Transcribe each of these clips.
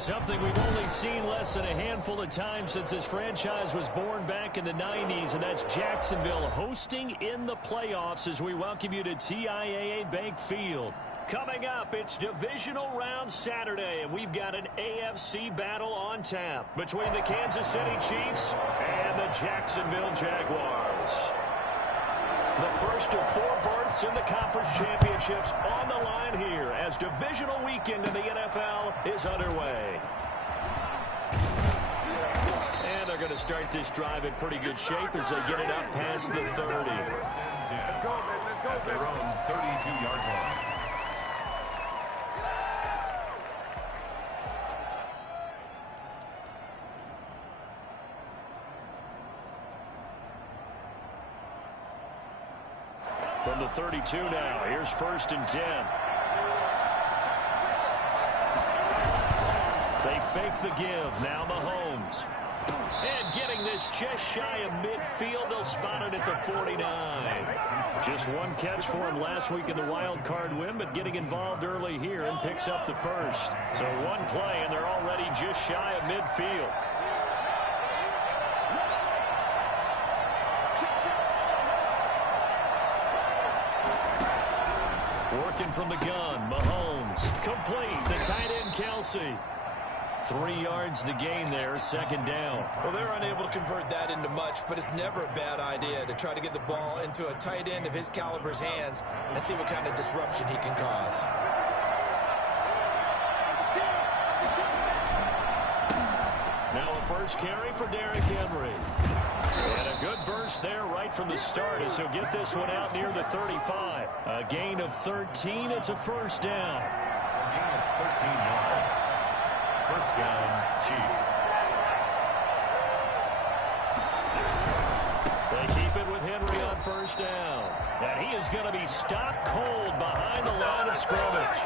Something we've only seen less than a handful of times since this franchise was born back in the 90s, and that's Jacksonville hosting in the playoffs as we welcome you to TIAA Bank Field. Coming up, it's Divisional Round Saturday, and we've got an AFC battle on tap between the Kansas City Chiefs and the Jacksonville Jaguars. The first of 4 berths in the conference championships on the line here as divisional weekend in the NFL is underway. And they're going to start this drive in pretty good shape as they get it up past the 30. Let's go, man. Let's go, at their own 32-yard line. From the 32 now, here's 1st and 10. They fake the give, now Mahomes. And getting this just shy of midfield, they'll spot it at the 49. Just one catch for him last week in the wild card win, but getting involved early here and picks up the first. So one play, and they're already just shy of midfield. Working from the gun, Mahomes. Complete, the tight end, Kelsey. 3 yards the gain there, 2nd down. Well, they're unable to convert that into much, but it's never a bad idea to try to get the ball into a tight end of his caliber's hands and see what kind of disruption he can cause. Now a first carry for Derrick Henry. And a good burst there right from the start as he'll get this one out near the 35. A gain of 13. It's a 1st down. A gain of 13 yards. 1st down, Chiefs. They keep it with Henry on 1st down. And he is going to be stopped cold behind the line of scrimmage.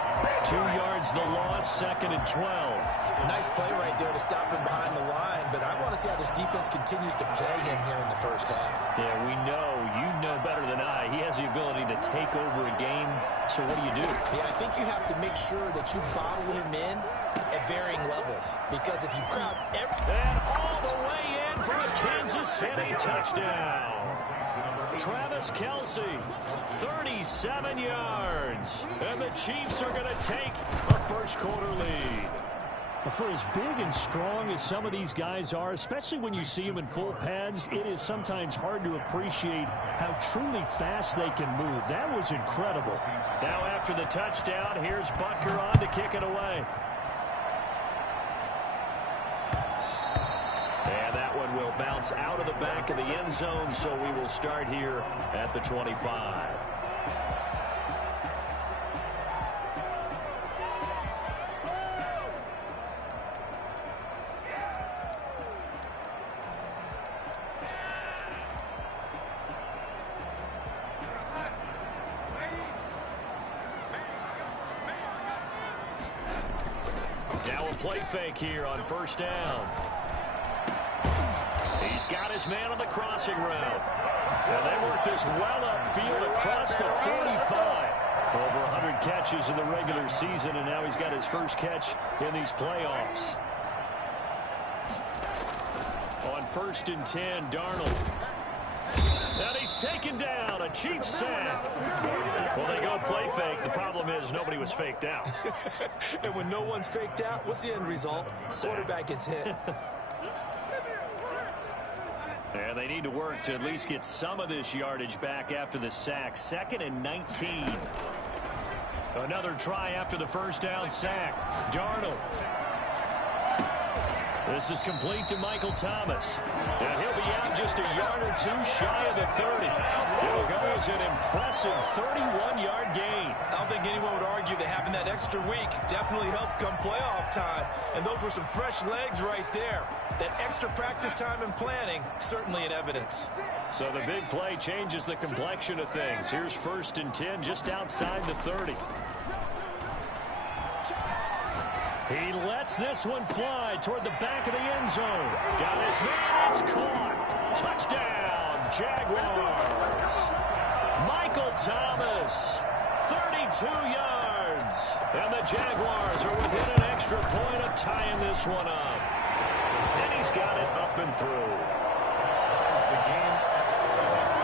2 yards the loss, 2nd and 12. Nice play right there to stop him behind the line, but I want to see how this defense continues to play him here in the 1st half. Yeah, we know. You know better than I. He has the ability to take over a game, so what do? Yeah, I think you have to make sure that you bottle him in at varying levels, because if you crowd everything... And all the way in for a Kansas City touchdown. Travis Kelsey, 37 yards. And the Chiefs are going to take a 1st quarter lead. For as big and strong as some of these guys are, especially when you see them in full pads, it is sometimes hard to appreciate how truly fast they can move. That was incredible. Now after the touchdown, here's Butker on to kick it away. And that one will bounce out of the back of the end zone, so we will start here at the 25. Now a play fake here on 1st down. He's got his man on the crossing route. And they work this well upfield across the 45. Over 100 catches in the regular season, and now he's got his 1st catch in these playoffs. On 1st and 10, Darnold. And he's taken down, a Chiefs sack. Well, they go play fake. The problem is nobody was faked out. And when no one's faked out, what's the end result? Quarterback gets hit. And they need to work to at least get some of this yardage back after the sack. 2nd and 19. Another try after the 1st down sack. Darnold. This is complete to Michael Thomas. And he'll be out just a yard or 2 shy of the 30. It'll go as an impressive 31-yard gain. I don't think anyone would argue that having that extra week definitely helps come playoff time. And those were some fresh legs right there. That extra practice time and planning, certainly in evidence. So the big play changes the complexion of things. Here's 1st and 10 just outside the 30. He lets this one fly toward the back of the end zone. Got his man, it's caught. Touchdown, Jaguars. Michael Thomas, 32 yards. yards. And the Jaguars are within an extra point of tying this one up. And he's got it up and through. That the game at 7.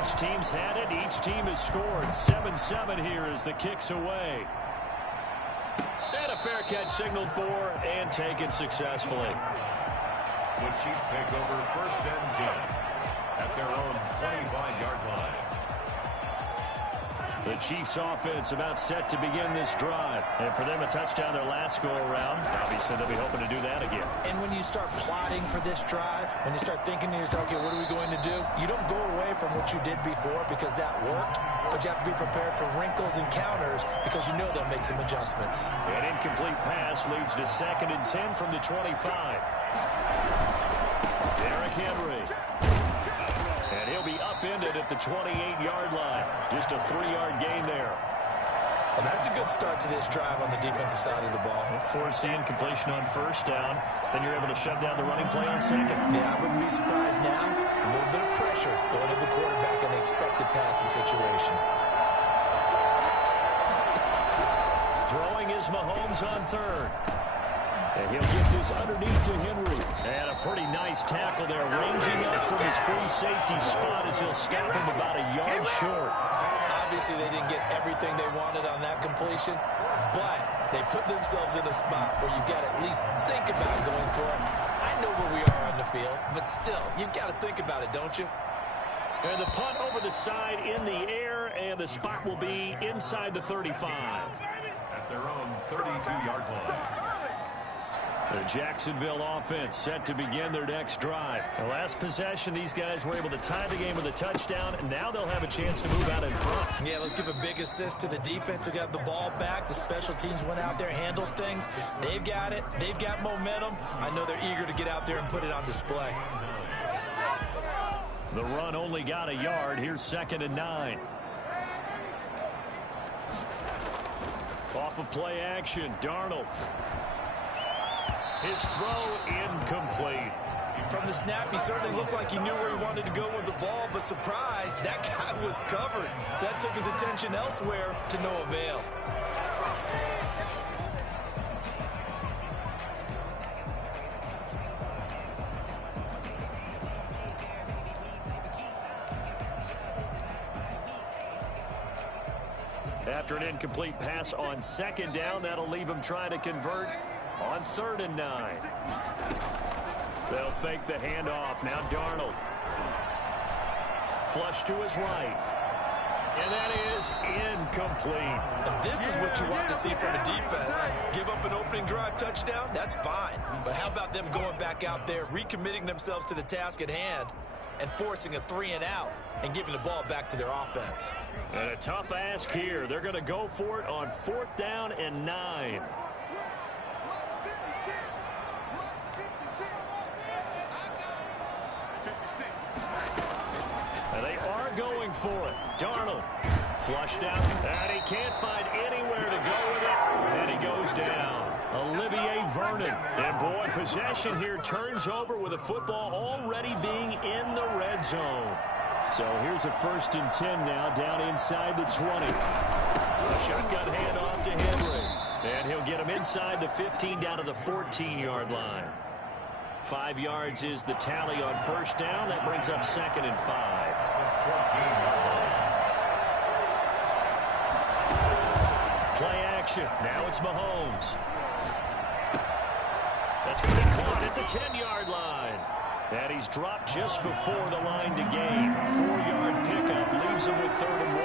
Each team's had it. Each team has scored. 7-7 here as the kick's away. And a fair catch signaled for and taken successfully. The Chiefs take over 1st and 10 at their own 25-yard line. The Chiefs offense about set to begin this drive. And for them, a touchdown their last go-around. Obviously, they'll be hoping to do that again. And when you start plotting for this drive, when you start thinking to yourself, okay, what are we going to do? You don't go away from what you did before because that worked, but you have to be prepared for wrinkles and counters because you know they'll make some adjustments. An incomplete pass leads to 2nd and 10 from the 25. Derrick Henry. And he'll be upended at the 28-yard line. Just a 3-yard gain there. Well, that's a good start to this drive on the defensive side of the ball. Forcing completion on 1st down. Then you're able to shut down the running play on 2nd. Yeah, I wouldn't be surprised now. A little bit of pressure going to the quarterback in the expected passing situation. Throwing is Mahomes on 3rd. And he'll get this underneath to Henry. And a pretty nice tackle there, ranging up from his free safety spot as he'll stop him about a yard short. Obviously, they didn't get everything they wanted on that completion, but they put themselves in a spot where you got to at least think about going for it. I know where we are on the field, but still, you've got to think about it, don't you? And the punt over the side in the air, and the spot will be inside the 35. At their own 32-yard line. The Jacksonville offense set to begin their next drive. The last possession, these guys were able to tie the game with a touchdown, and now they'll have a chance to move out in front. Yeah, let's give a big assist to the defense who got the ball back. The special teams went out there, handled things. They've got it. They've got momentum. I know they're eager to get out there and put it on display. The run only got a yard. Here's 2nd and 9. Off of play action, Darnold. His throw incomplete. From the snap, he certainly looked like he knew where he wanted to go with the ball, but surprise, that guy was covered. So that took his attention elsewhere to no avail. After an incomplete pass on 2nd down, that'll leave him trying to convert on 3rd and 9. They'll fake the handoff. Now Darnold. Flush to his right. And that is incomplete. And this is what you want to see from a defense. Give up an opening drive touchdown, that's fine. But how about them going back out there, recommitting themselves to the task at hand, and forcing a 3-and-out and giving the ball back to their offense. And a tough ask here. They're going to go for it on 4th down and 9. And they are going for it. Darnold flushed out, and he can't find anywhere to go with it, and he goes down. Olivier Vernon. And boy, possession here turns over with the football already being in the red zone. So here's a 1st and 10 now, down inside the 20. A shotgun handoff to Henry. And he'll get him inside the 15 down to the 14-yard line. 5 yards is the tally on 1st down. That brings up 2nd and 5. Play action. Now it's Mahomes. That's going to be caught at the 10-yard line. And he's dropped just before the line to gain. 4-yard pickup leaves him with 3rd and 1.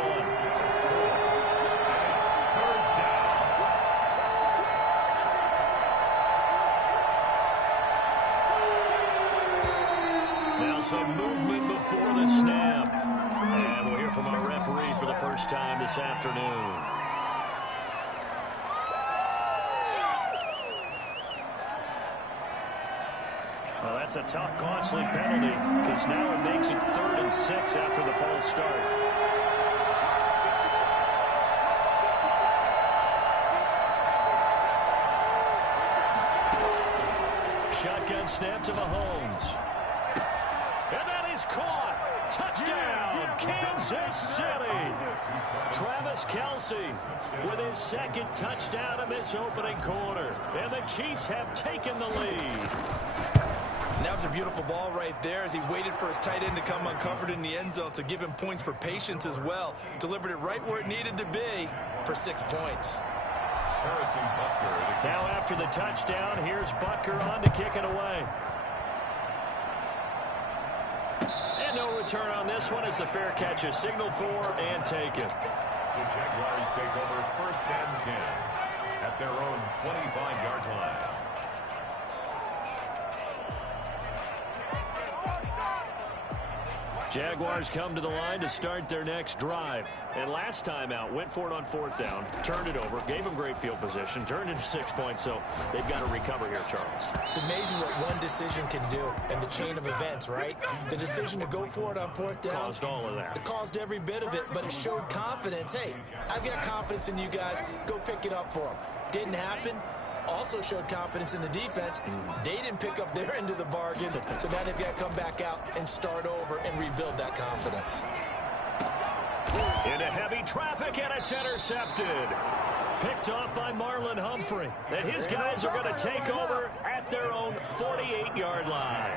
Now some movement before the snap. And we'll hear from our referee for the first time this afternoon. Well, that's a tough, costly penalty because now it makes it 3rd and 6 after the false start. Shotgun snap to Mahomes. And that is caught. Touchdown, Kansas City. Travis Kelce with his 2nd touchdown in this opening quarter. And the Chiefs have taken the lead. And that was a beautiful ball right there as he waited for his tight end to come uncovered in the end zone. So give him points for patience as well. Delivered it right where it needed to be for 6 points. Now after the touchdown, here's Butker on to kick it away. And no return on this one as the fair catch is signaled for and taken. The Jaguars take over 1st and 10 at their own 25-yard line. Jaguars come to the line to start their next drive. And last time out, went for it on 4th down, turned it over, gave them great field position, turned into 6 points, so they've got to recover here, Charles. It's amazing what one decision can do in the chain of events, right? The decision to go for it on 4th down. Caused all of that. It caused every bit of it, but it showed confidence. Hey, I've got confidence in you guys. Go pick it up for them. Didn't happen. Also showed confidence in the defense. They didn't pick up their end of the bargain, so now they've got to come back out and start over and rebuild that confidence. Into heavy traffic, and it's intercepted. Picked off by Marlon Humphrey. And his guys are going to take over at their own 48-yard line.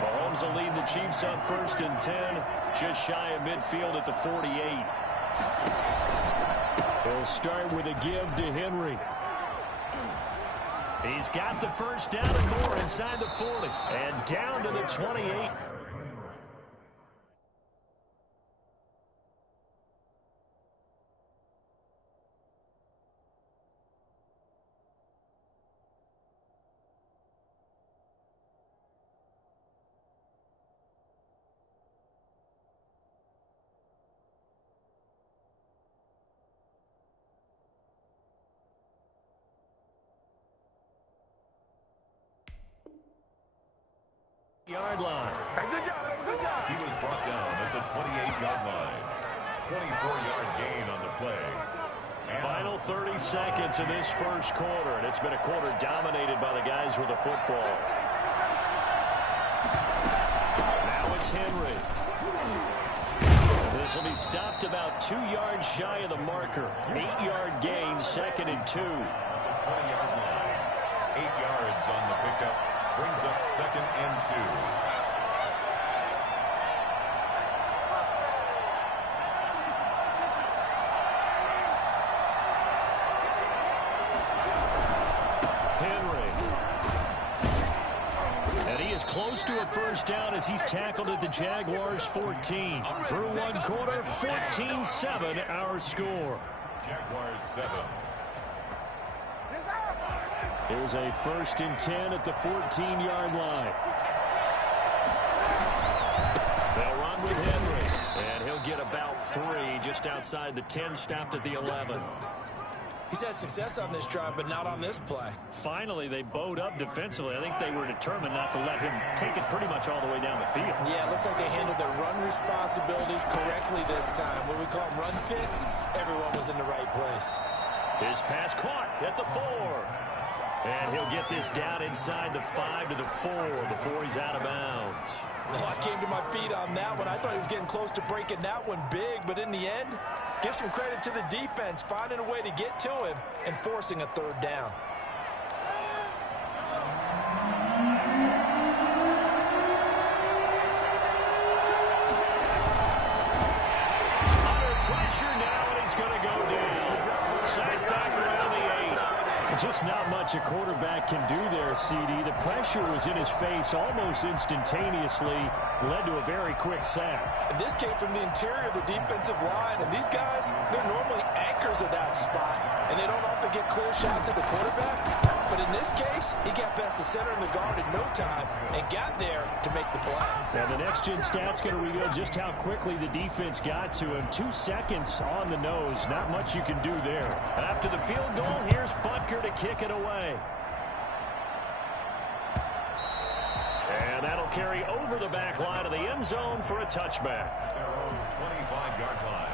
Mahomes will lead the Chiefs on 1st and 10, just shy of midfield at the 48. He'll start with a give to Henry. He's got the 1st down and more inside the 40. And down to the 28. Yard line. Good job. He was brought down at the 28-yard line. 24-yard gain on the play. And Final 30 seconds of this first quarter, and it's been a quarter dominated by the guys with the football. Now it's Henry. This will be stopped about 2 yards shy of the marker. 8-yard gain, 2nd and 2. 20-yard line. 8 yards on the pickup. Brings up 2nd and 2. Henry. And he is close to a 1st down as he's tackled at the Jaguars 14. Through 1 quarter, 14-7 our score. Jaguars 7. Here's a 1st and 10 at the 14-yard line. They'll run with Henry, and he'll get about 3 just outside the 10, stopped at the 11. He's had success on this drive, but not on this play. Finally, they bowed up defensively. I think they were determined not to let him take it pretty much all the way down the field. Yeah, it looks like they handled their run responsibilities correctly this time. What we call them run fits, everyone was in the right place. His pass caught at the 4. And he'll get this down inside the 5 to the 4 before he's out of bounds. Oh, I came to my feet on that one. I thought he was getting close to breaking that one big, but in the end, give some credit to the defense, finding a way to get to him and forcing a 3rd down. Under pressure now, and he's going to go down. Sacked back around the 8. Just not much a quarterback can do there, CD. The pressure was in his face almost instantaneously, led to a very quick sack. And this came from the interior of the defensive line, and these guys, they're normally anchors of that spot, and they don't often get clear shots at the quarterback. But in this case, he got past the center and the guard in no time and got there to make the play. And the next-gen stat's going to reveal just how quickly the defense got to him. 2 seconds on the nose. Not much you can do there. After the field goal, here's Butker to kick it away. And that'll carry over the back line of the end zone for a touchback. Their own 25-yard line.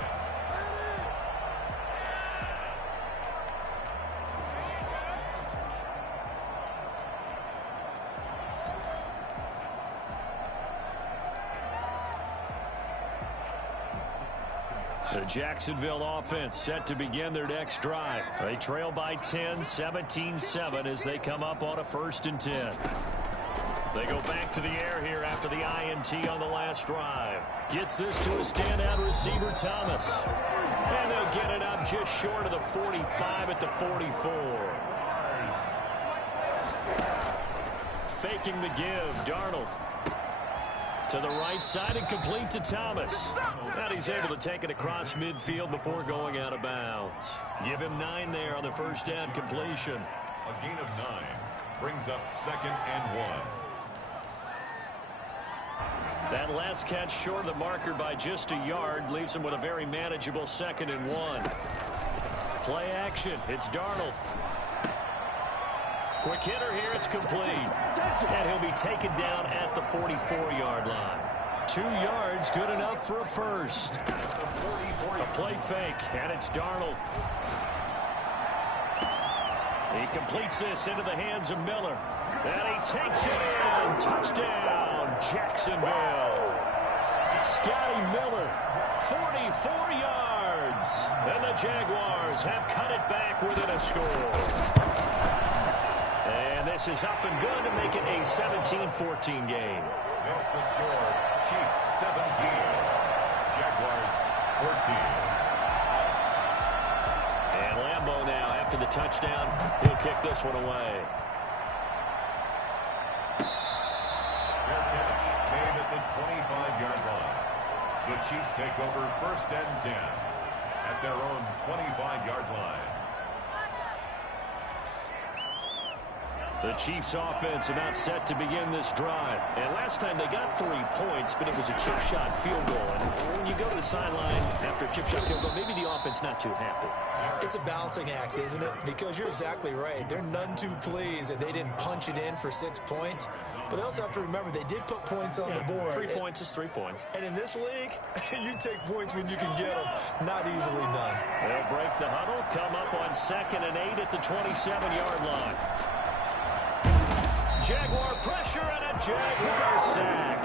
The Jacksonville offense set to begin their next drive. They trail by 10, 17-7 as they come up on a 1st and 10. They go back to the air here after the INT on the last drive. Gets this to a standout receiver, Thomas. And they'll get it up just short of the 45 at the 44. Faking the give, Darnold. To the right side and complete to Thomas. And he's able to take it across midfield before going out of bounds. Give him 9 there on the first down completion. A gain of 9 brings up 2nd and 1. That last catch short of the marker by just a yard leaves him with a very manageable 2nd and 1. Play action. It's Darnold. Quick hitter here. It's complete. And he'll be taken down at the 44-yard line. 2 yards, good enough for a first. A play fake, and it's Darnold. He completes this into the hands of Miller. And he takes it in. Touchdown, Jacksonville. Scotty Miller, 44 yards. And the Jaguars have cut it back within a score. And this is up and good to make it a 17-14 game. That's the score. Chiefs 17. Jaguars 14. And Lambeau now, after the touchdown, he'll kick this one away. Fair catch made at the 25-yard line. The Chiefs take over 1st and 10 at their own 25-yard line. The Chiefs offense about set to begin this drive. And last time they got 3 points, but it was a chip shot field goal. And when you go to the sideline after a chip shot field goal, maybe the offense not too happy. It's a balancing act, isn't it? Because you're exactly right. They're none too pleased that they didn't punch it in for 6 points. But they also have to remember they did put points on the board. 3 points is 3 points. And in this league, you take points when you can get them. Not easily done. They'll break the huddle, come up on 2nd and 8 at the 27-yard line. Jaguar pressure and a Jaguar sack.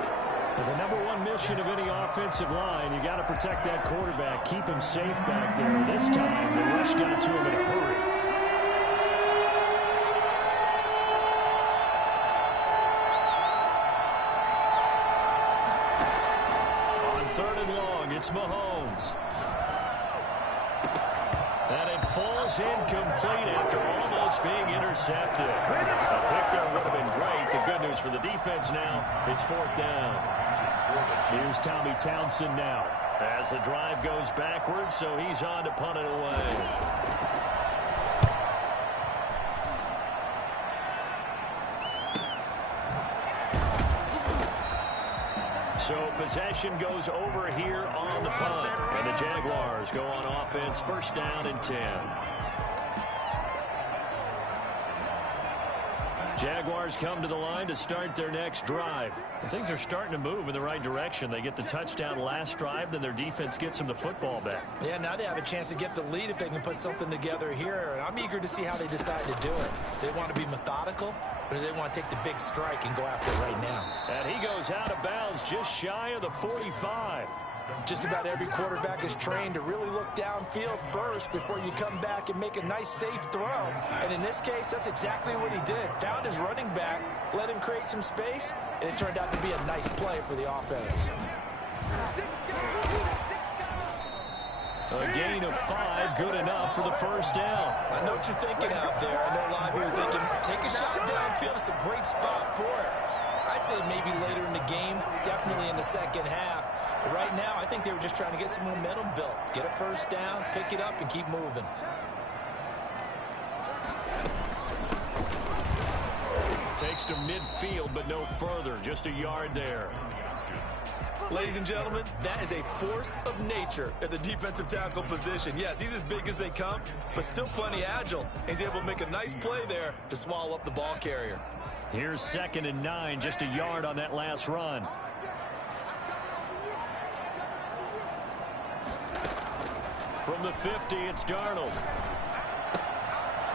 Well, the #1 mission of any offensive line, you got to protect that quarterback, keep him safe back there. This time, the rush got to him in a hurry. On 3rd and long, it's Mahomes. And it falls incomplete after almost being intercepted. A pick there would have been great. The good news for the defense now, it's 4th down. Here's Tommy Townsend now. As the drive goes backwards, so he's on to punt it away. So possession goes over here on the punt. And the Jaguars go on offense, 1st down and 10. Jaguars come to the line to start their next drive. And things are starting to move in the right direction. They get the touchdown last drive, then their defense gets them the football back. Yeah, now they have a chance to get the lead if they can put something together here. And I'm eager to see how they decide to do it. Do they want to be methodical, or do they want to take the big strike and go after it right now? And he goes out of bounds just shy of the 45. Just about every quarterback is trained to really look downfield first before you come back and make a nice, safe throw. And in this case, that's exactly what he did. Found his running back, let him create some space, and it turned out to be a nice play for the offense. A gain of 5, good enough for the 1st down. I know what you're thinking out there. I know a lot of you are thinking, take a shot downfield. It's a great spot for it. I'd say maybe later in the game, definitely in the 2nd half. But right now, I think they were just trying to get some momentum built. Get a 1st down, pick it up, and keep moving. Takes to midfield, but no further. Just a yard there. Ladies and gentlemen, that is a force of nature at the defensive tackle position. Yes, he's as big as they come, but still plenty agile. He's able to make a nice play there to swallow up the ball carrier. Here's 2nd and 9, just a yard on that last run. From the 50, it's Darnold.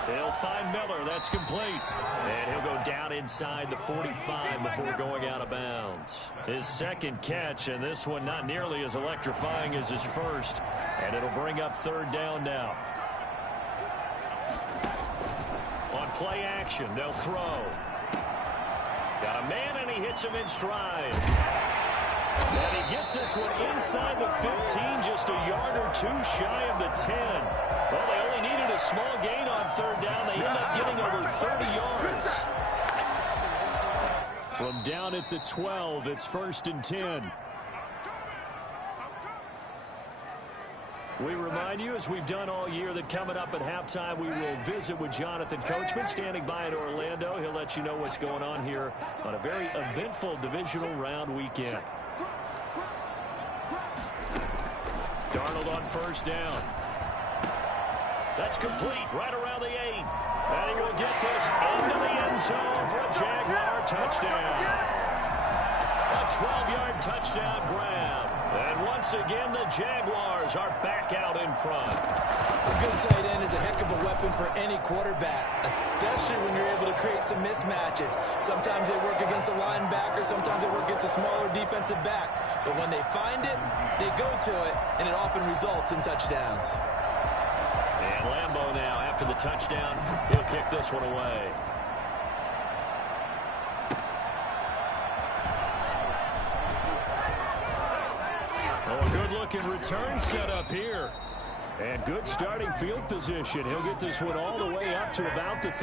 They'll find Miller. That's complete. And he'll go down inside the 45 before going out of bounds. His second catch, and this one not nearly as electrifying as his first. And it'll bring up 3rd down now. On play action, they'll throw. Got a man, and he hits him in stride. And he gets this one inside the 15, just a yard or two shy of the 10. Well, they only needed a small gain on 3rd down. They end up getting over 30 yards. From down at the 12, it's 1st and 10. We remind you, as we've done all year, that coming up at halftime, we will visit with Jonathan Coachman, standing by in Orlando. He'll let you know what's going on here on a very eventful divisional round weekend. Darnold on 1st down. That's complete right around the 8. And he will get this into the end zone for a Jaguar touchdown. A 12-yard touchdown grab. And once again, the Jaguars are back out in front. A good tight end is a heck of a weapon for any quarterback, especially when you're able to create some mismatches. Sometimes they work against a linebacker, sometimes they work against a smaller defensive back. But when they find it, they go to it, and it often results in touchdowns. And Lambeau now, after the touchdown, he'll kick this one away. Oh, a good-looking return set up here. And good starting field position. He'll get this one all the way up to about the...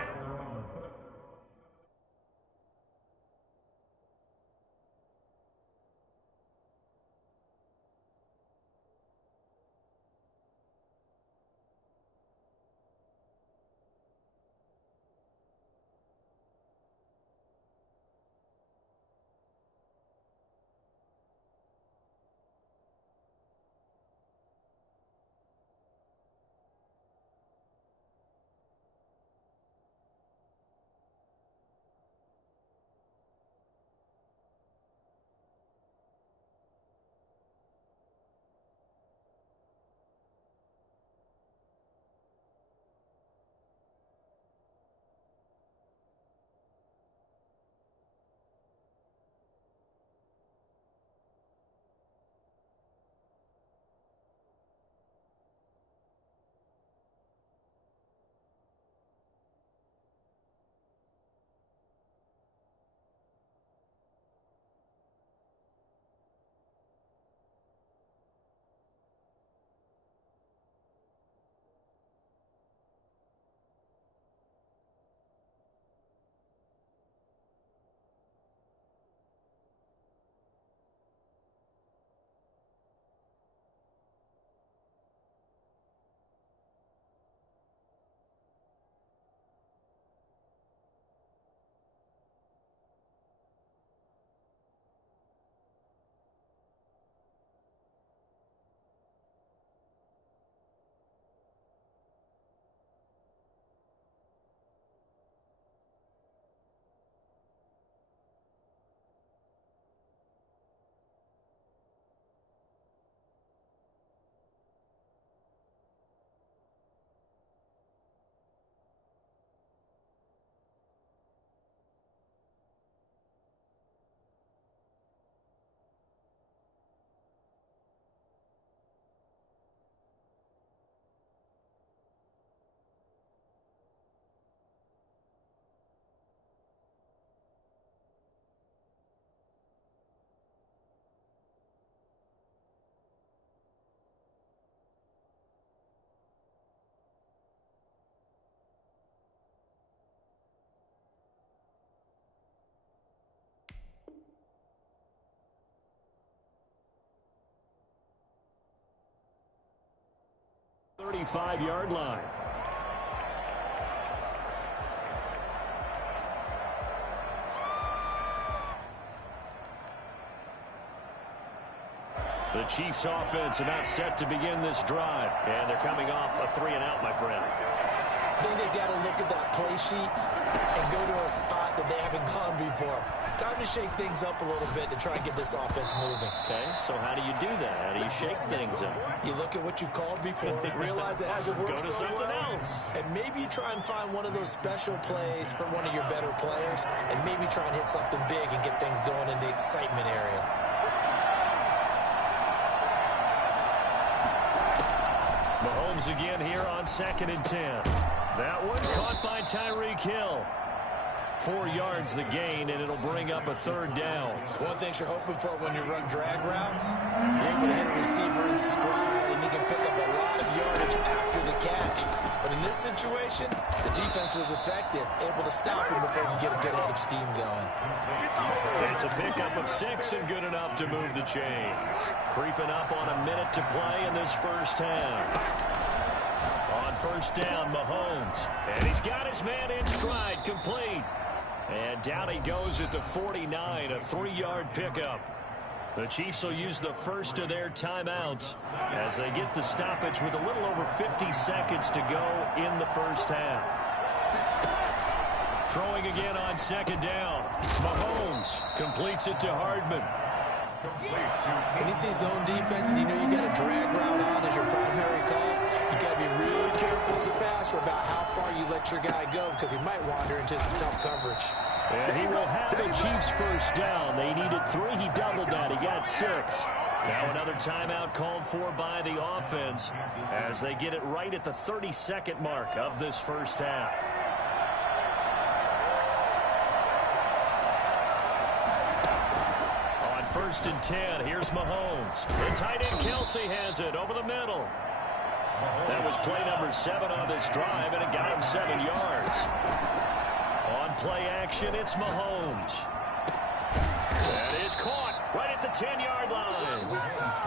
...35-yard line. The Chiefs offense about set to begin this drive. And they're coming off a 3-and-out, my friend. I think they've got to look at that play sheet and go to a spot that they haven't gone before. Time to shake things up a little bit to try and get this offense moving. Okay, so how do you do that? How do you shake things up? You look at what you've called before, realize it hasn't worked Go to so something well, else. and maybe try and find one of those special plays from one of your better players, and maybe try and hit something big and get things going in the excitement area. Mahomes again here on 2nd and 10. That one caught by Tyreek Hill. 4 yards the gain, and it'll bring up a 3rd down. One thing you're hoping for when you run drag routes, you're able to hit a receiver in stride, and he can pick up a lot of yardage after the catch. But in this situation, the defense was effective, able to stop him before he could get a good head of steam going. It's a pickup of 6 and good enough to move the chains. Creeping up on a minute to play in this first half. On 1st down, Mahomes. And he's got his man in stride, complete. And down he goes at the 49, a 3-yard pickup. The Chiefs will use the first of their timeouts as they get the stoppage with a little over 50 seconds to go in the first half. Throwing again on 2nd down. Mahomes completes it to Hardman. When you see zone defense and you know you got a drag route on as your primary call, you got to be really careful as a passer about how far you let your guy go because he might wander into some tough coverage. And he will have the Chiefs first down. They needed 3. He doubled that. He got 6. Now another timeout called for by the offense as they get it right at the 32nd mark of this first half. On 1st and 10, here's Mahomes. The tight end Kelsey has it over the middle. That was play number 7 on this drive, and it got him 7 yards. On play action, it's Mahomes. That is caught right at the 10-yard line.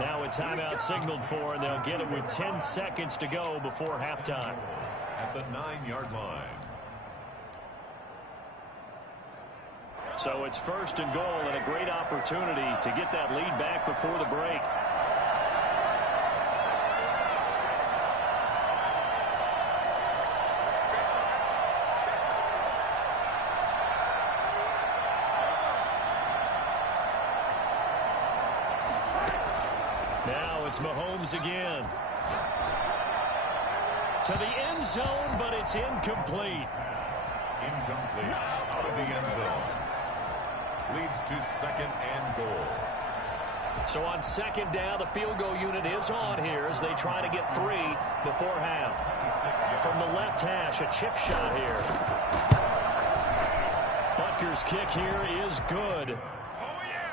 Now a timeout signaled for, and they'll get it with 10 seconds to go before halftime. At the 9-yard line. So it's 1st and goal, and a great opportunity to get that lead back before the break. Now it's Mahomes again. To the end zone, but it's incomplete. Incomplete. Out of the end zone. Leads to 2nd and goal. So on 2nd down, the field goal unit is on here as they try to get 3 before half. From the left hash, a chip shot here. Butker's kick here is good.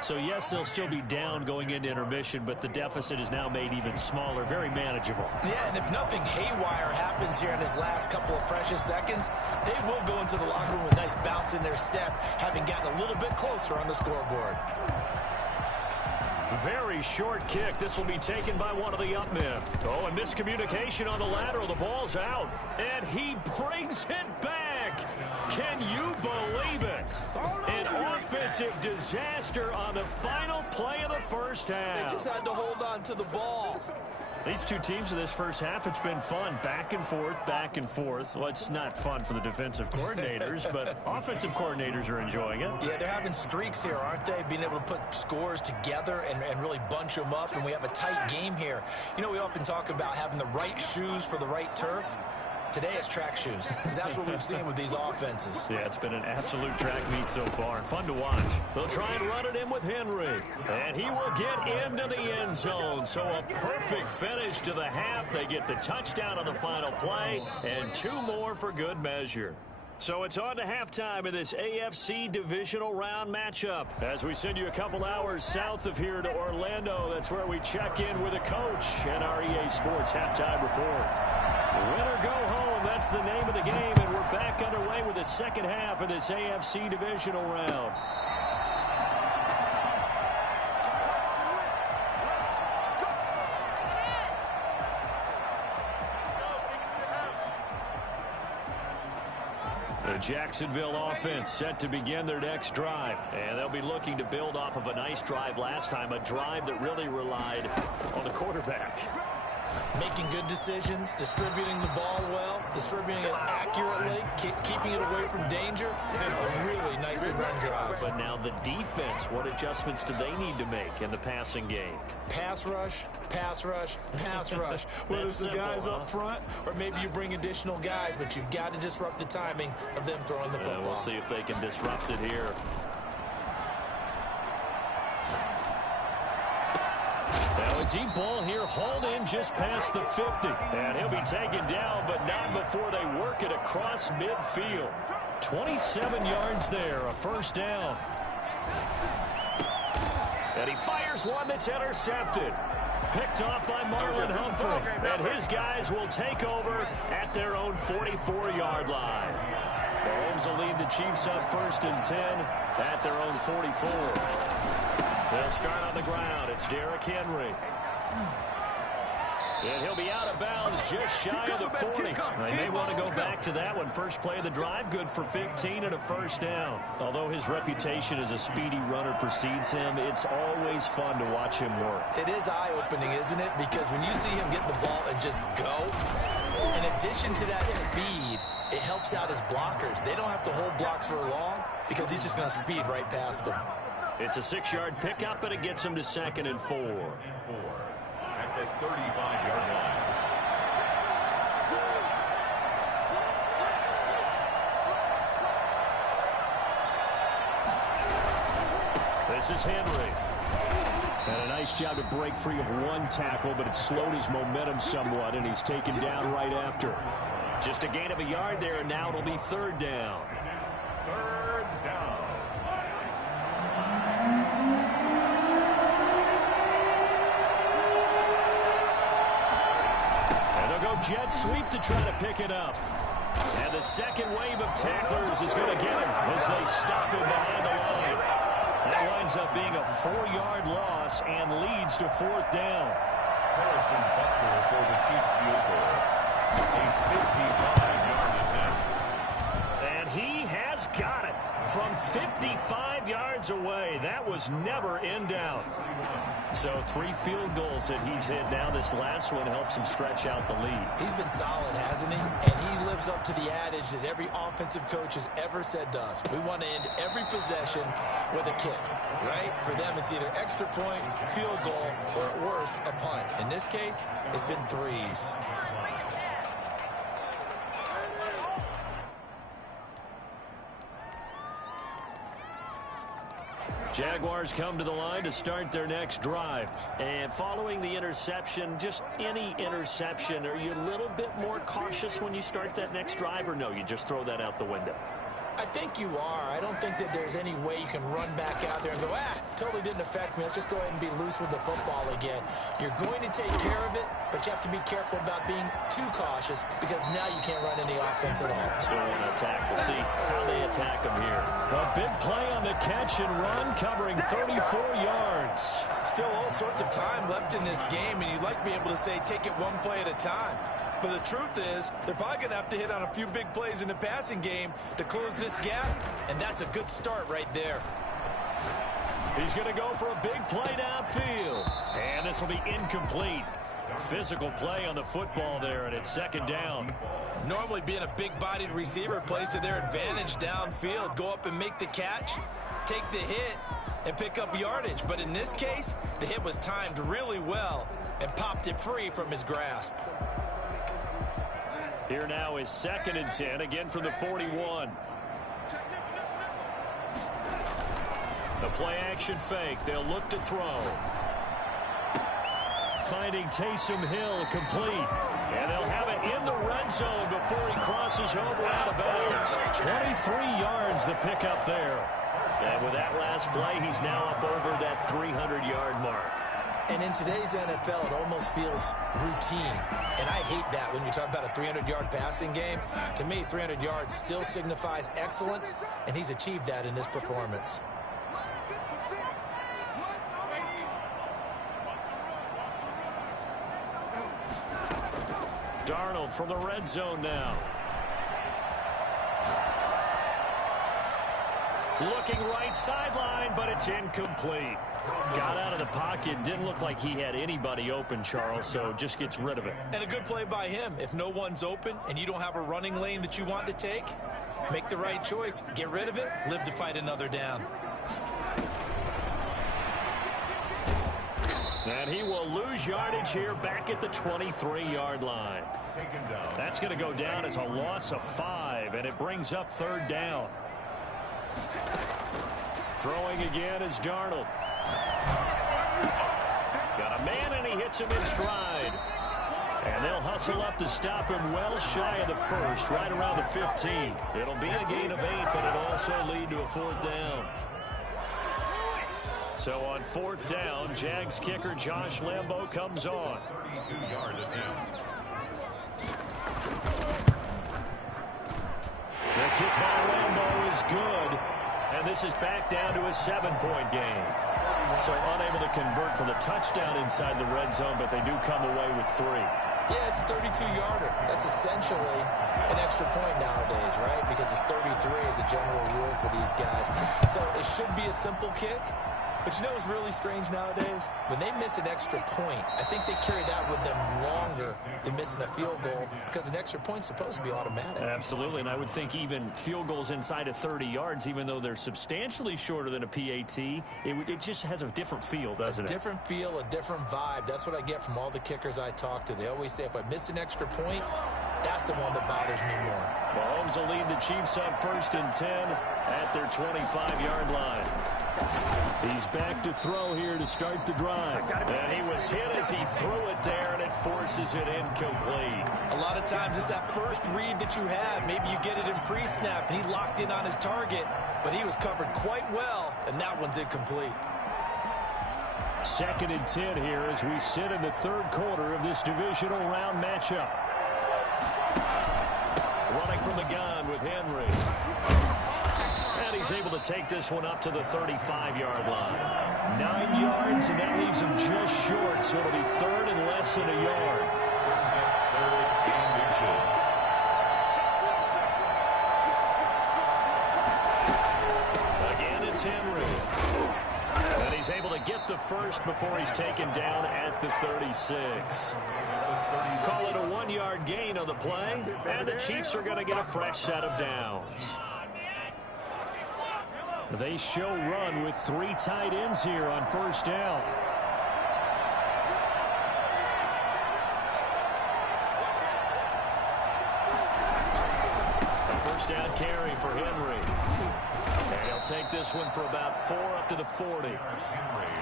So, yes, they'll still be down going into intermission, but the deficit is now made even smaller, very manageable. Yeah, and if nothing haywire happens here in his last couple of precious seconds, they will go into the locker room with a nice bounce in their step, having gotten a little bit closer on the scoreboard. Very short kick. This will be taken by one of the up men. Oh, and miscommunication on the lateral. The ball's out, and he brings it back. Can you believe it? An offensive disaster on the final play of the first half. They just had to hold on to the ball. These two teams in this first half, it's been fun. Back and forth, back and forth. Well, it's not fun for the defensive coordinators, but offensive coordinators are enjoying it. Yeah, they're having streaks here, aren't they? Being able to put scores together and really bunch them up, and we have a tight game here. You know, we often talk about having the right shoes for the right turf. Today it's track shoes. That's what we've seen with these offenses. Yeah, it's been an absolute track meet so far, and fun to watch. They'll try and run it in with Henry, and he will get into the end zone. So a perfect finish to the half. They get the touchdown on the final play, and 2 more for good measure. So it's on to halftime of this AFC divisional round matchup. As we send you a couple hours south of here to Orlando, that's where we check in with a coach and our EA Sports halftime report. Win or go home, that's the name of the game, and we're back underway with the second half of this AFC divisional round. The Jacksonville offense set to begin their next drive, and they'll be looking to build off of a nice drive last time, a drive that really relied on the quarterback. Making good decisions, distributing the ball well, distributing it accurately, keeping it away from danger, and a really nicely run drive. But now the defense, what adjustments do they need to make in the passing game? Pass rush, pass rush, pass rush. Whether it's the guys up front or maybe you bring additional guys, but you've got to disrupt the timing of them throwing the football. We'll see if they can disrupt it here. Now a deep ball here, hauled in just past the 50. And he'll be taken down, but not before they work it across midfield. 27 yards there, a first down. And he fires one that's intercepted. Picked off by Marlon Humphrey. And his guys will take over at their own 44-yard line. Mahomes will lead the Chiefs up 1st and 10 at their own 44. They'll start on the ground. It's Derrick Henry. And he'll be out of bounds just shy of the 40. They may want to go back to that one. First play of the drive, good for 15 and a first down. Although his reputation as a speedy runner precedes him, it's always fun to watch him work. It is eye-opening, isn't it? Because when you see him get the ball and just go, in addition to that speed, it helps out his blockers. They don't have to hold blocks for long because he's just going to speed right past them. It's a 6-yard pickup, and it gets him to 2nd and 4. At the 35-yard line. This is Henry. And a nice job to break free of one tackle, but it slowed his momentum somewhat, and he's taken down right after. Just a gain of a yard there, and now it'll be 3rd down. It's 3rd down. Jet sweep to try to pick it up. And the second wave of tacklers is going to get him as they stop him behind the line. That winds up being a 4-yard loss and leads to 4th down. Harrison Butker for the Chiefs field goal. A 55-yard attempt. And he has got it from 55 yards away. That was never in doubt. So 3 field goals that he's hit. Now this last one helps him stretch out the lead. He's been solid, hasn't he? And he lives up to the adage that every offensive coach has ever said to us. We want to end every possession with a kick, right? For them, it's either extra point, field goal, or at worst, a punt. In this case, it's been 3s. Jaguars come to the line to start their next drive. And following the interception, just any interception, are you a little bit more cautious when you start that next drive, or no, you just throw that out the window? I think you are. I don't think that there's any way you can run back out there and go, totally didn't affect me. Let's just go ahead and be loose with the football again. You're going to take care of it, but you have to be careful about being too cautious because now you can't run any offense at all. Still want to attack. We'll see how they attack him here. A big play on the catch and run, covering 34 yards. Still all sorts of time left in this game, and you'd like to be able to say take it one play at a time. But the truth is, they're probably going to have to hit on a few big plays in the passing game to close this gap, and that's a good start right there. He's going to go for a big play downfield, and this will be incomplete. Physical play on the football there, and it's 2nd down. Normally being a big-bodied receiver plays to their advantage downfield. Go up and make the catch, take the hit, and pick up yardage. But in this case, the hit was timed really well and popped it free from his grasp. Here now is 2nd and 10, again from the 41. The play-action fake. They'll look to throw. Finding Taysom Hill complete. And they'll have it in the red zone before he crosses over out of bounds. 23 yards the pickup there. And with that last play, he's now up over that 300-yard mark. And in today's NFL, it almost feels routine. And I hate that when you talk about a 300-yard passing game. To me, 300 yards still signifies excellence, and he's achieved that in this performance. Darnold from the red zone now. Looking right sideline, but it's incomplete. Got out of the pocket. Didn't look like he had anybody open, Charles, so just gets rid of it. And a good play by him. If no one's open and you don't have a running lane that you want to take, make the right choice. Get rid of it. Live to fight another down. And he will lose yardage here back at the 23-yard line. That's going to go down as a loss of 5, and it brings up 3rd down. Throwing again is Darnold. Got a man, and he hits him in stride. And they'll hustle up to stop him well shy of the first, right around the 15. It'll be a gain of 8, but it'll also lead to a 4th down. So on 4th down, Jags kicker Josh Lambo comes on. 32-yard attempt. The kick by Lambo is good. And this is back down to a 7-point game. So unable to convert for the touchdown inside the red zone, but they do come away with 3. Yeah, it's a 32-yarder. That's essentially an extra point nowadays, right? Because it's 33 as a general rule for these guys. So it should be a simple kick. But you know what's really strange nowadays? When they miss an extra point, I think they carry that with them longer than missing a field goal because an extra point's supposed to be automatic. Absolutely, and I would think even field goals inside of 30 yards, even though they're substantially shorter than a PAT, it just has a different feel, doesn't it? A different feel, a different vibe. That's what I get from all the kickers I talk to. They always say if I miss an extra point, that's the one that bothers me more. Mahomes will lead the Chiefs on 1st and 10 at their 25-yard line. He's back to throw here to start the drive. And he was hit as he threw it there, and it forces it incomplete. A lot of times it's that first read that you have. Maybe you get it in pre-snap, and he locked in on his target, but he was covered quite well, and that one's incomplete. 2nd and 10 here as we sit in the 3rd quarter of this divisional round matchup. Running from the gun with Henry. And he's able to take this one up to the 35-yard line. 9 yards, and that leaves him just short, so it'll be 3rd and less than a yard. Again, it's Henry. And he's able to get the first before he's taken down at the 36. Call it a 1-yard gain on the play, and the Chiefs are going to get a fresh set of downs. They show run with 3 tight ends here on 1st down. First down carry for Henry. And he'll take this one for about 4 up to the 40.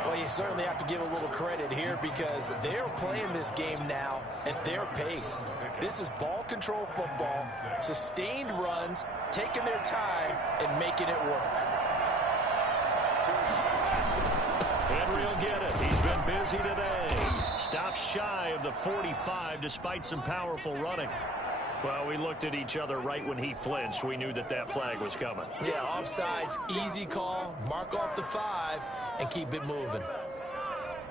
Well, you certainly have to give a little credit here because they're playing this game now at their pace. This is ball control football, sustained runs, taking their time, and making it work. Henry will get it. He's been busy today. Stops shy of the 45 despite some powerful running. Well, we looked at each other right when he flinched. We knew that that flag was coming. Yeah, offsides, easy call, mark off the 5, and keep it moving.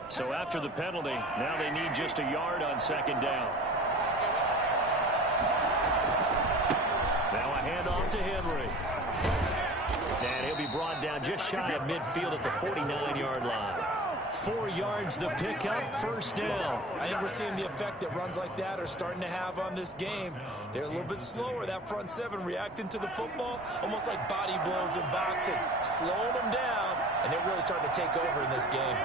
So after the penalty, now they need just a yard on 2nd down. Now a handoff to Henry. And he'll be brought down just shy of midfield at the 49-yard line. 4 yards the pickup, 1st down. I think we're seeing the effect that runs like that are starting to have on this game. They're a little bit slower, that front 7 reacting to the football, almost like body blows in boxing, slowing them down, and they're really starting to take over in this game.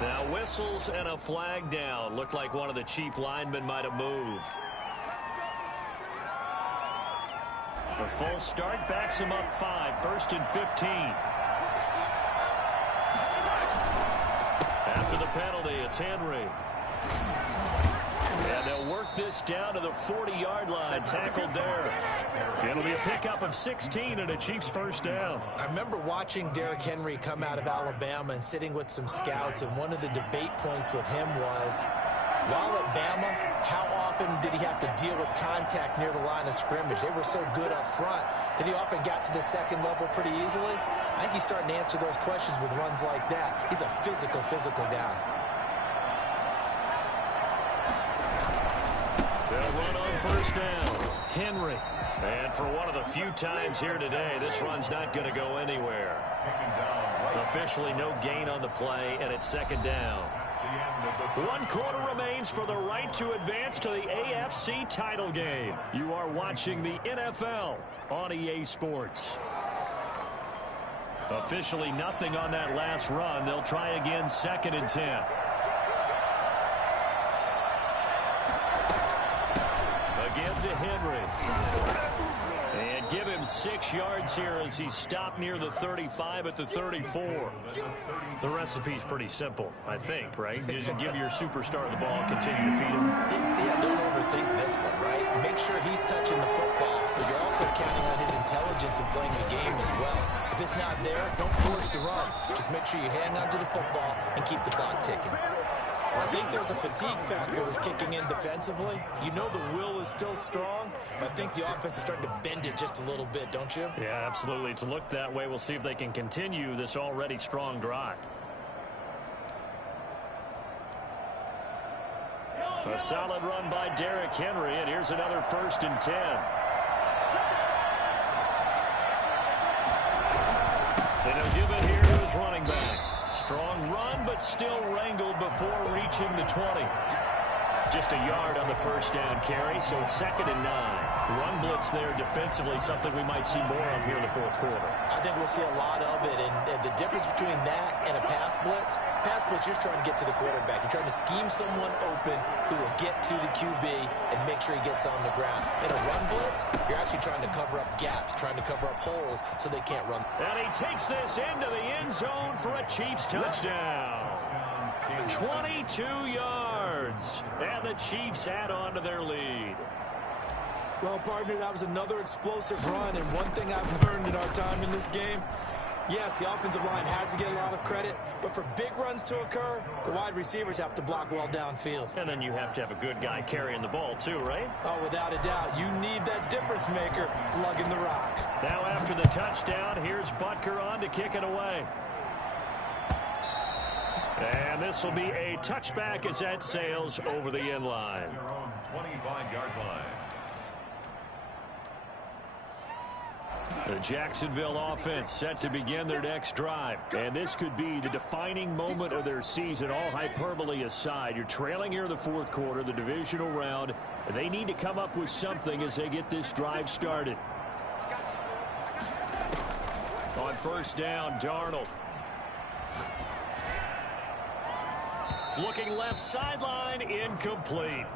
Now whistles and a flag down. Looked like one of the Chief linemen might have moved. The full start backs him up 5, 1st and 15. After the penalty, it's Henry. And they'll work this down to the 40-yard line. Tackled there. It'll be a pickup of 16 and a Chiefs 1st down. I remember watching Derrick Henry come out of Alabama and sitting with some scouts, and one of the debate points with him was, while at Bama, how often did he have to deal with contact near the line of scrimmage? They were so good up front that he often got to the second level pretty easily. I think he's starting to answer those questions with runs like that. He's a physical guy. They'll run on first down. Henry. And for one of the few times here today, this run's not going to go anywhere. Officially no gain on the play, and it's second down. 1 quarter remains for the right to advance to the AFC title game. You are watching the NFL on EA Sports. Officially nothing on that last run. They'll try again, 2nd and 10. Again to Henry. And give him 6 yards here as he's stopped near the 35 at the 34. The recipe's pretty simple, I think, right? Just give your superstar the ball, continue to feed him. Yeah, don't overthink this one, right? Make sure he's touching the football, but you're also counting on his intelligence in playing the game as well. If it's not there, don't force the run. Just make sure you hang on to the football and keep the clock ticking. I think there's a fatigue factor that's kicking in defensively. You know the will is still strong, but I think the offense is starting to bend it just a little bit, don't you? Yeah, absolutely. It's looked that way. We'll see if they can continue this already strong drive. A solid run by Derrick Henry, and here's another 1st and 10. And he'll give it here to his running back. Strong run, but still wrangled before reaching the 20. Just a yard on the first down carry, so it's 2nd and 9. Run blitz there defensively, something we might see more of here in the 4th quarter. I think we'll see a lot of it, and the difference between that and a pass blitz, you're just trying to get to the quarterback. You're trying to scheme someone open who will get to the QB and make sure he gets on the ground. In a run blitz, you're actually trying to cover up gaps, trying to cover up holes so they can't run. And he takes this into the end zone for a Chiefs touchdown. 22 yards, and the Chiefs add on to their lead. Well, partner, that was another explosive run, and one thing I've learned in our time in this game, yes, the offensive line has to get a lot of credit, but for big runs to occur, the wide receivers have to block well downfield. And then you have to have a good guy carrying the ball too, right? Oh, without a doubt. You need that difference maker lugging the rock. Now after the touchdown, here's Butker on to kick it away. And this will be a touchback as that sails over the end line. 25-yard line. The Jacksonville offense set to begin their next drive. And this could be the defining moment of their season, all hyperbole aside. You're trailing here in the 4th quarter, the divisional round. They need to come up with something as they get this drive started. On first down, Darnold. Looking left sideline, incomplete.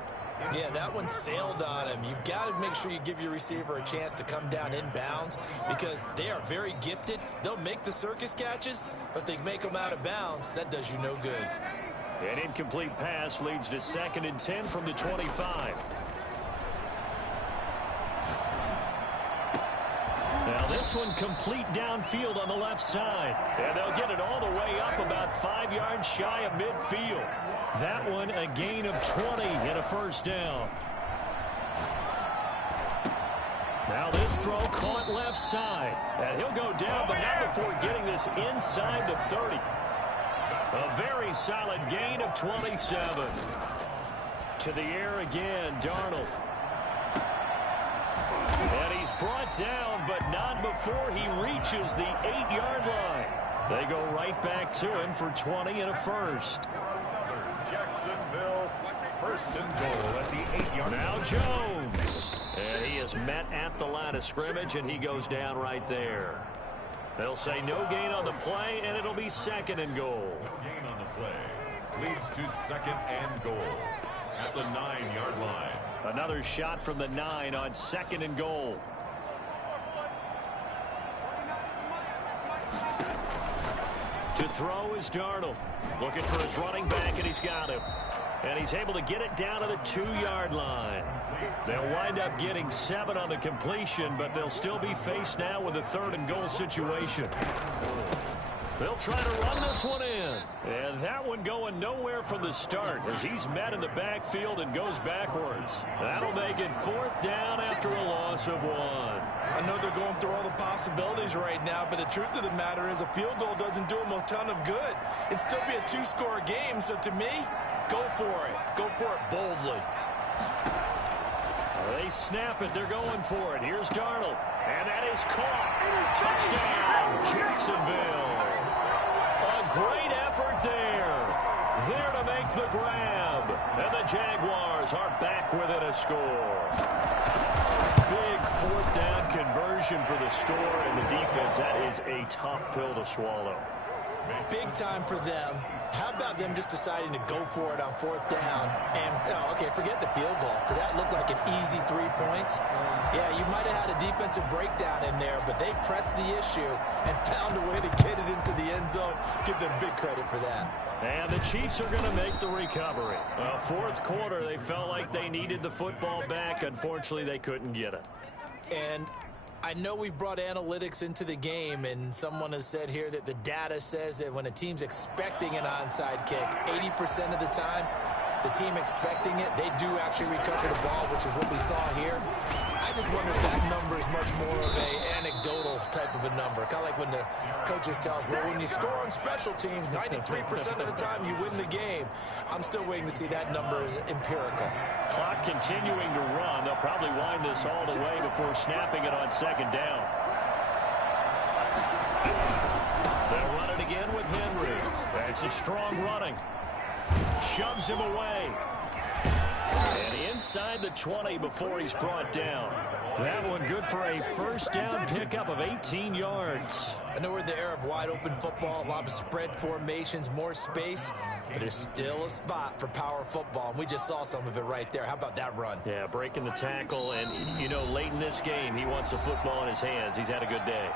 Yeah, that one sailed on him. You've got to make sure you give your receiver a chance to come down inbounds because they are very gifted. They'll make the circus catches, but they make them out of bounds. That does you no good. An incomplete pass leads to 2nd and 10 from the 25. Now this one complete downfield on the left side. And they'll get it all the way up about 5 yards shy of midfield. That one a gain of 20 and a first down. Now this throw caught left side. And he'll go down, but not before getting this inside the 30. A very solid gain of 27. To the air again, Darnold. And he's brought down, but not before he reaches the 8-yard line. They go right back to him for 20 and a first. Jacksonville, 1st and goal at the 8-yard line. Now Jones. And he is met at the line of scrimmage, and he goes down right there. They'll say no gain on the play, and it'll be 2nd and goal. No gain on the play. Leads to 2nd and goal at the 9-yard line. Another shot from the 9 on 2nd and goal. To throw is Darnold. Looking for his running back, and he's got him. And he's able to get it down to the 2-yard line. They'll wind up getting 7 on the completion, but they'll still be faced now with a 3rd and goal situation. They'll try to run this one in. And that one going nowhere from the start as he's met in the backfield and goes backwards. That'll make it 4th down after a loss of 1. I know they're going through all the possibilities right now, but the truth of the matter is a field goal doesn't do them a ton of good. It'd still be a 2-score game, so to me, go for it. Go for it boldly. They snap it. They're going for it. Here's Darnold. And that is caught. Touchdown, Jacksonville. A great effort there. There to make the grab. And the Jaguars are back within a score. Big 4th down conversion for the score, and the defense, that is a tough pill to swallow. Big time for them. How about them just deciding to go for it on 4th down? And, okay, forget the field goal, because that looked like an easy 3 points. Yeah, you might have had a defensive breakdown in there, but they pressed the issue and found a way to get it into the end zone. Give them big credit for that. And the Chiefs are going to make the recovery. 4th quarter, they felt like they needed the football back. Unfortunately, they couldn't get it. And I know we brought analytics into the game, and someone has said here that the data says that when a team's expecting an onside kick, 80% of the time, the team expecting it, they do actually recover the ball, which is what we saw here. I just wonder if that number is much more of an anecdotal type of a number. Kind of like when the coaches tell us, well, when you score on special teams, 93% of the time you win the game. I'm still waiting to see that number is empirical. Clock continuing to run. They'll probably wind this all the way before snapping it on 2nd down. They'll run it again with Henry. That's a strong running. Shoves him away. And inside the 20 before he's brought down. That one good for a 1st down pickup of 18 yards. I know we're in the era of wide open football, a lot of spread formations, more space, but there's still a spot for power football, and we just saw some of it right there. How about that run? Yeah, breaking the tackle, and, you know, late in this game, he wants the football in his hands. He's had a good day.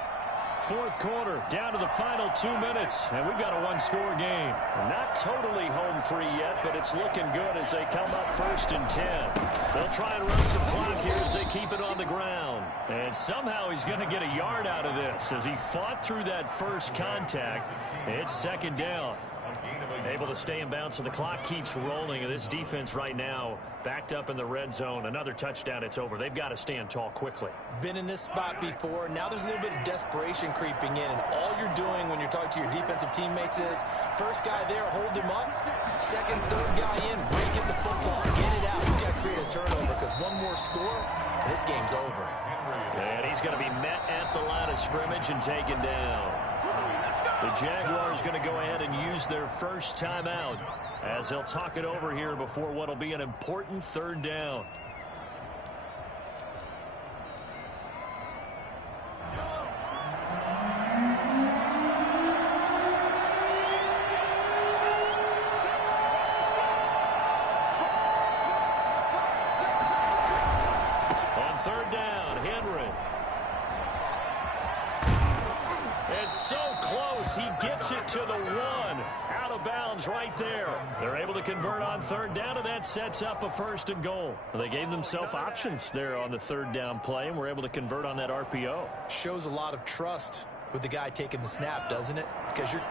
4th quarter, down to the final 2 minutes, and we've got a 1-score game. Not totally home free yet, but it's looking good as they come up 1st and 10. They'll try and run some clock here as they keep it on the ground. And somehow he's going to get a yard out of this as he fought through that first contact. It's 2nd down. Able to stay in bounds, so the clock keeps rolling. And this defense right now backed up in the red zone. Another touchdown, it's over. They've got to stand tall quickly. Been in this spot before. Now there's a little bit of desperation creeping in. And all you're doing when you're talking to your defensive teammates is, first guy there, hold him up. Second, third guy in, break it the football. Get it out. You've got to create a turnover because one more score, and this game's over. And he's going to be met at the line of scrimmage and taken down. The Jaguars going to go ahead and use their first timeout as they'll talk it over here before what will be an important 3rd down. On 3rd down, Henry. It's so close. He gets it to the 1. Out of bounds right there. They're able to convert on 3rd down, and that sets up a 1st and goal. Well, they gave themselves options there on the 3rd down play, and were able to convert on that RPO. Shows a lot of trust with the guy taking the snap, doesn't it? Because you're